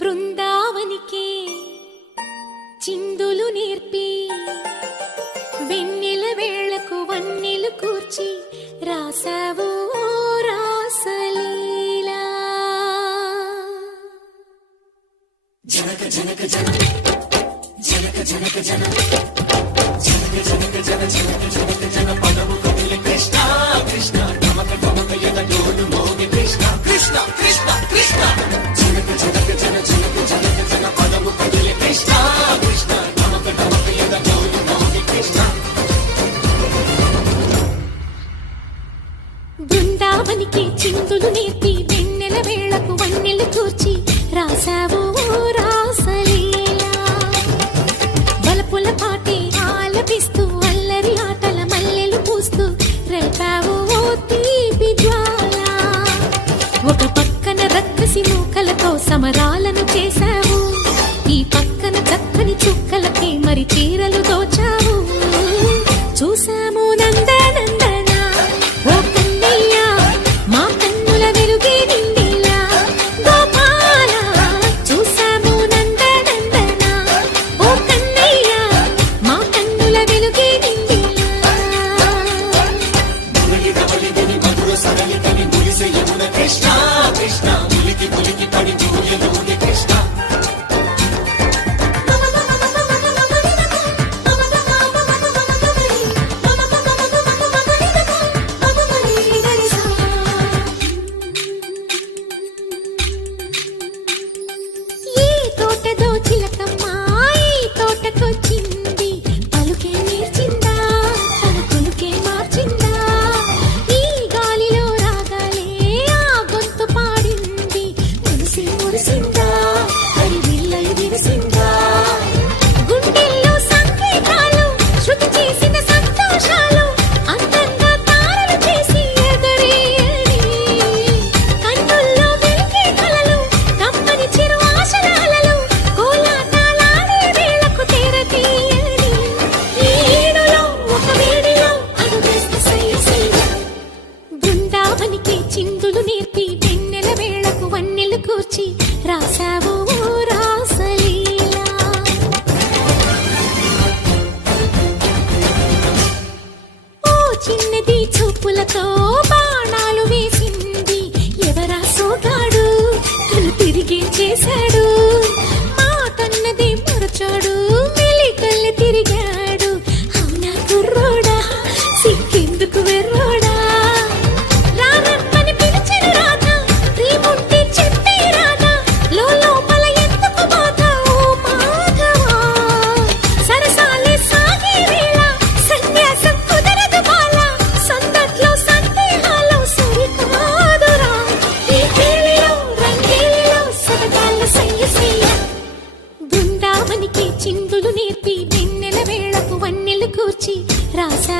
బృందావనికి చిందులు నేర్పి వెన్నెల వేళకు వన్నెలు కూర్చి రాసావు రాసలీలా. జనక జనక జన జనక జనక జన జనక జనక జన జనక జనక జన పదము కదిలి కృష్ణ కృష్ణ నమక నమక యద డోలు మోగి కృష్ణ కృష్ణ కృష్ణ కృష్ణ జనక జనక జన జనక జనక జన పదము కదిలి కృష్ణ కృష్ణ నమక నమక యద డోలు మోగి కృష్ణ. బృందావనికి చిందులు నేర్పి వెన్నెల వేళకు వన్నెలు కూర్చి రాసావు రాసలీలా. బలపుల పాటే ఆలపిస్తూ అల్లరి ఆటల మల్లెలు పూస్తూ రేపావు తీపి జ్వాల. ఒక పక్కన రక్కసి మూకలతో సమరాలను చేశావు, ఈ పక్కన చక్కని చుక్కలకి మరి చీరలు దోచావు. చూసాము నందనందన ఓ కన్నయ్య మా కన్నుల వెలుగే నిండిలా. గోపాల చూసాము నందనందన ఓ కన్నయ్య మా కన్నుల వెలుగే నిండిలా. కృష్ణ కృష్ణ ములికి ములికి పడి జూయలోని కృష్ణ. చిందులు నేర్పి వెన్నెల వేళకు వన్నెలు కూర్చి రాసావు రాసలీలా. ఓ చిన్నది చూపులతో బాణాలు వేసింది ఎవరా సోగాడు, తను తిరిగి చేశాడు. మాటన్నది మరచాడు, మెలికల్లి తిరిగాడు. అవునా కుర్రోడా సిక్కెందుకు వెర్రోడా. చిందులు నేర్పి వెన్నెల వేళకు వన్నెలు కూర్చి రాసా